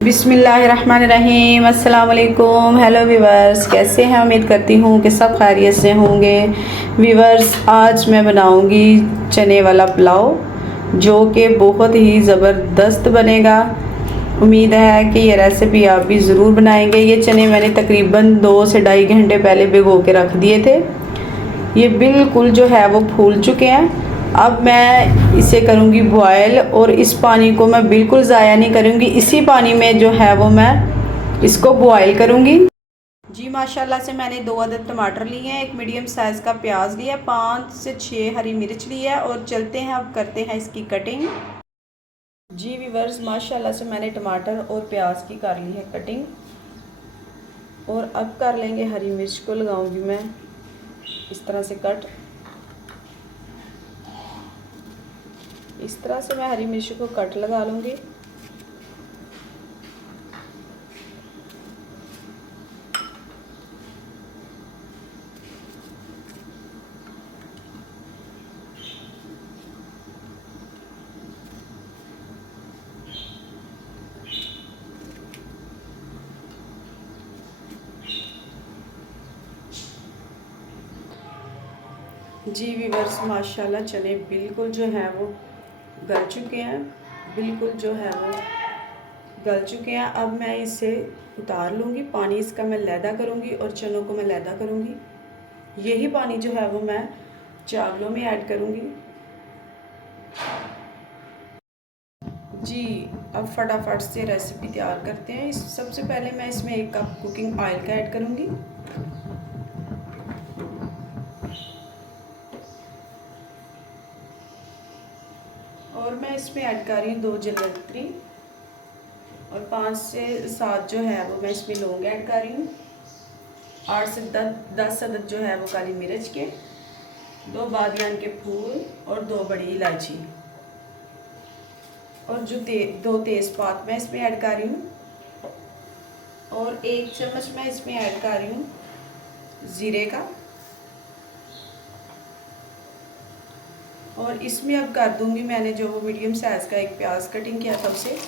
बिस्मिल्लाहिर्रहमानिर्रहीम, अस्सलाम वालेकुम। हेलो वीवर्स, कैसे हैं? उम्मीद करती हूँ कि सब खैरियत से होंगे। वीवर्स, आज मैं बनाऊँगी चने वाला पुलाव जो कि बहुत ही ज़बरदस्त बनेगा। उम्मीद है कि ये रेसिपी आप भी ज़रूर बनाएंगे। ये चने मैंने तकरीबन 2 से ढाई घंटे पहले भिगो के रख दिए थे। ये बिल्कुल जो है वो फूल चुके हैं। अब मैं इसे करूँगी बॉयल और इस पानी को मैं बिल्कुल ज़ाया नहीं करूँगी। इसी पानी में जो है वो मैं इसको बॉयल करूँगी। जी माशाल्लाह से मैंने 2 अदद टमाटर लिए हैं, एक मीडियम साइज़ का प्याज लिया, 5 से 6 हरी मिर्च लिया है और चलते हैं अब करते हैं इसकी कटिंग। जी व्यूअर्स, माशाल्लाह से मैंने टमाटर और प्याज की कर ली है कटिंग और अब कर लेंगे हरी मिर्च को, लगाऊंगी मैं इस तरह से कट। इस तरह से मैं हरी मिर्च को कट लगा लूँगी। जी व्यूअर्स, माशाल्लाह चने बिल्कुल जो है वो गल चुके हैं, बिल्कुल जो है वो गल चुके हैं। अब मैं इसे उतार लूँगी, पानी इसका मैं लैदा करूँगी और चनों को मैं लैदा करूँगी। यही पानी जो है वो मैं चावलों में ऐड करूँगी। जी, अब फटाफट से रेसिपी तैयार करते हैं। सबसे पहले मैं इसमें 1 कप कुकिंग ऑयल का ऐड करूँगी और मैं इसमें ऐड कर रही हूँ 2 जलत्री और 5 से 7 जो है वो मैं इसमें लौंग ऐड कर रही हूँ। 8 से 10 अदद जो है वो काली मिर्च के, 2 बादियान के फूल और 2 बड़ी इलायची और जो 2 तेज़पात मैं इसमें ऐड कर रही हूँ और 1 चम्मच मैं इसमें ऐड कर रही हूँ ज़ीरे का। और इसमें अब कर दूंगी मैंने जो वो मीडियम साइज़ का एक प्याज कटिंग किया था उसे।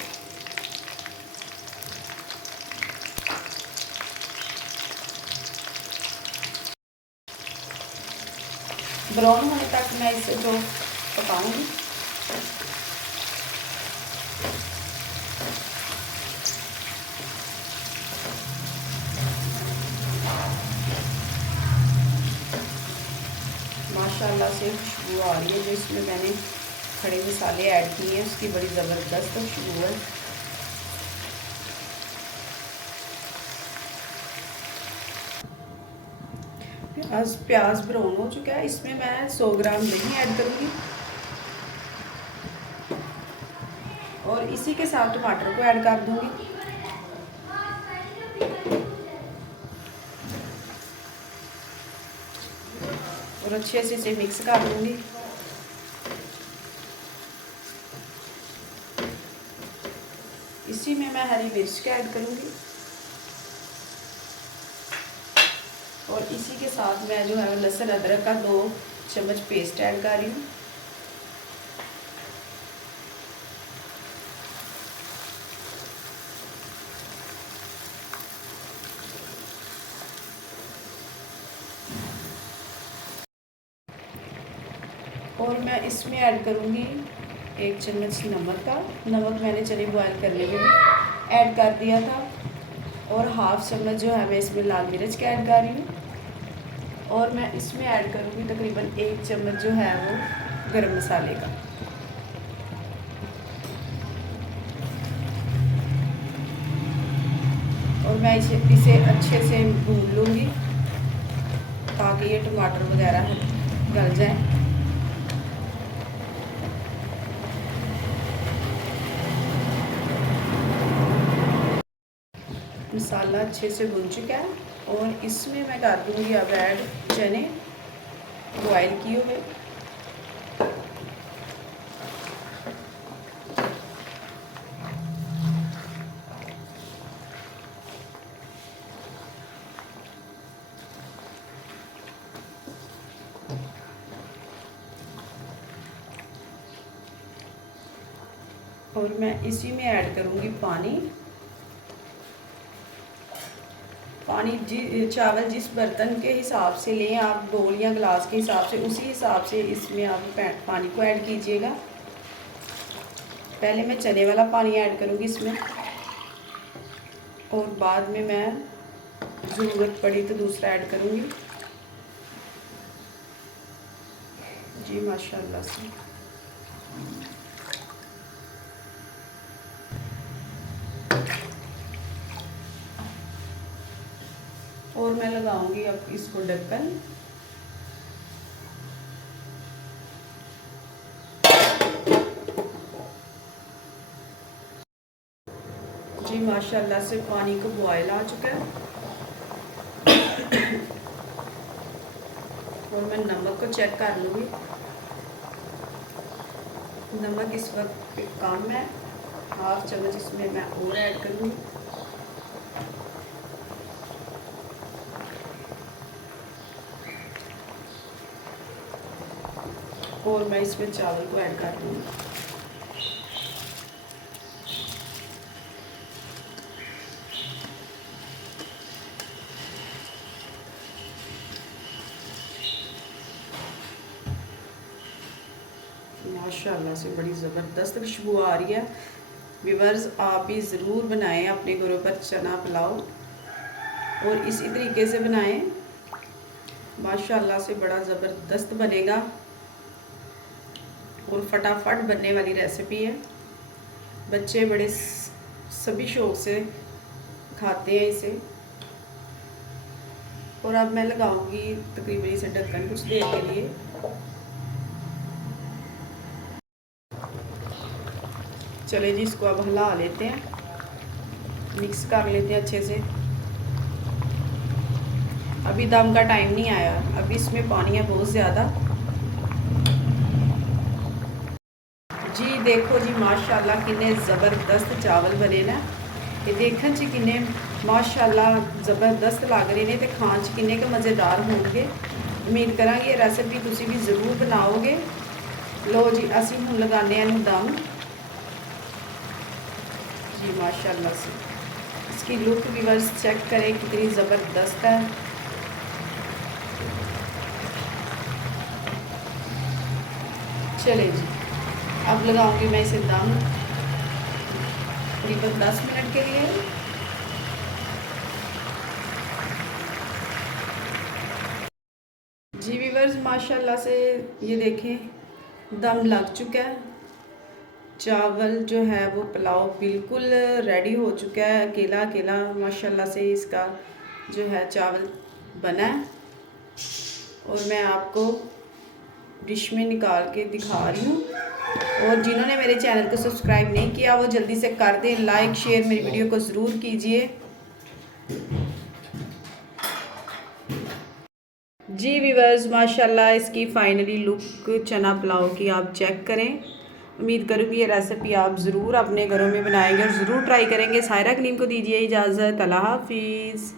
ब्राउन होने तक मैं इसे जो पकाऊंगी। माशाल्लाह से खुशबू आ रही है। जो इसमें मैंने खड़े मसाले ऐड किए हैं उसकी बड़ी ज़बरदस्त खुशबू है। प्याज ब्राउन हो चुका है। इसमें मैं 100 ग्राम दही ऐड करूँगी और इसी के साथ टमाटर को ऐड कर दूँगी और अच्छे से इसे मिक्स कर दूँगी। इसी में मैं हरी मिर्च का ऐड करूँगी और इसी के साथ मैं जो है लहसुन अदरक का 2 चम्मच पेस्ट ऐड कर रही हूँ। और मैं इसमें ऐड करूँगी 1 चम्मच नमक का। नमक मैंने चने बॉयल करने में भी ऐड कर दिया था और हाफ चम्मच जो है मैं इसमें लाल मिर्च का ऐड कर रही हूँ और मैं इसमें ऐड करूँगी तकरीबन 1 चम्मच जो है वो गरम मसाले का। और मैं इसे अच्छे से भून लूँगी ताकि ये टमाटर वगैरह गल जाए। मसाला अच्छे से भुन चुका है और इसमें मैं कर दूँगी अब ऐड चने बॉयल किए हुए। और मैं इसी में ऐड करूँगी पानी पानी चावल जिस बर्तन के हिसाब से लें आप, बोल या गिलास के हिसाब से, उसी हिसाब से इसमें आप पानी को ऐड कीजिएगा। पहले मैं चने वाला पानी ऐड करूँगी इसमें, और बाद में मैं ज़रूरत पड़ी तो दूसरा ऐड करूँगी। जी माशाल्लाह से और मैं लगाऊंगी अब इसको ढक्कन। जी माशाल्लाह से पानी को बॉयल आ चुका है। और मैं नमक को चेक कर लूँगी। नमक इस वक्त कम है, हाफ चम्मच इसमें मैं और ऐड करूँगी। और मैं इसमें चावल को ऐड कर लूँगी। माशाल्लाह से बड़ी ज़बरदस्त खुशबू आ रही है। व्यूअर्स, आप भी ज़रूर बनाएं अपने घरों पर चना पुलाव, और इसी तरीके से बनाएं। माशाल्लाह से बड़ा ज़बरदस्त बनेगा और फटाफट बनने वाली रेसिपी है। बच्चे बड़े सभी शौक से खाते हैं इसे। और अब मैं लगाऊंगी तकरीबन इसे ढक्कन कुछ देर के लिए। चले जी, इसको अब हिला लेते हैं, मिक्स कर लेते हैं अच्छे से। अभी दम का टाइम नहीं आया, अभी इसमें पानी है बहुत ज़्यादा। जी देखो जी माशाल्लाह कितने ज़बरदस्त चावल बने ना। ये देखने च किन्ने माशाल्लाह ज़बरदस्त लग रहे हैं, तो खाने च किन्ने के मज़ेदार होंगे। उम्मीद करांगे ये रेसिपी तुसी भी ज़रूर बनाओगे। लो जी, असी हुण लगाने हैं दम। जी माशाल्लाह से इसकी लुक व्यूअर्स चेक करें कितनी ज़बरदस्त है। चले जी, अब लगाऊंगी मैं इसे दम तकरीबन 10 मिनट के लिए। जी व्यूअर्स, माशाल्लाह से ये देखें दम लग चुका है। चावल जो है वो पुलाव बिल्कुल रेडी हो चुका है। अकेला अकेला माशाल्लाह से इसका जो है चावल बना है। और मैं आपको डिश में निकाल के दिखा रही हूँ। और जिन्होंने मेरे चैनल को सब्सक्राइब नहीं किया वो जल्दी से कर दें, लाइक शेयर मेरी वीडियो को ज़रूर कीजिए। जी व्यूअर्स, माशाल्लाह इसकी फ़ाइनली लुक चना पुलाव की आप चेक करें। उम्मीद करूँगी ये रेसिपी आप ज़रूर अपने घरों में बनाएंगे और ज़रूर ट्राई करेंगे। सायरा कलीम को दीजिए इजाज़त। अल्लाह हाफिज़।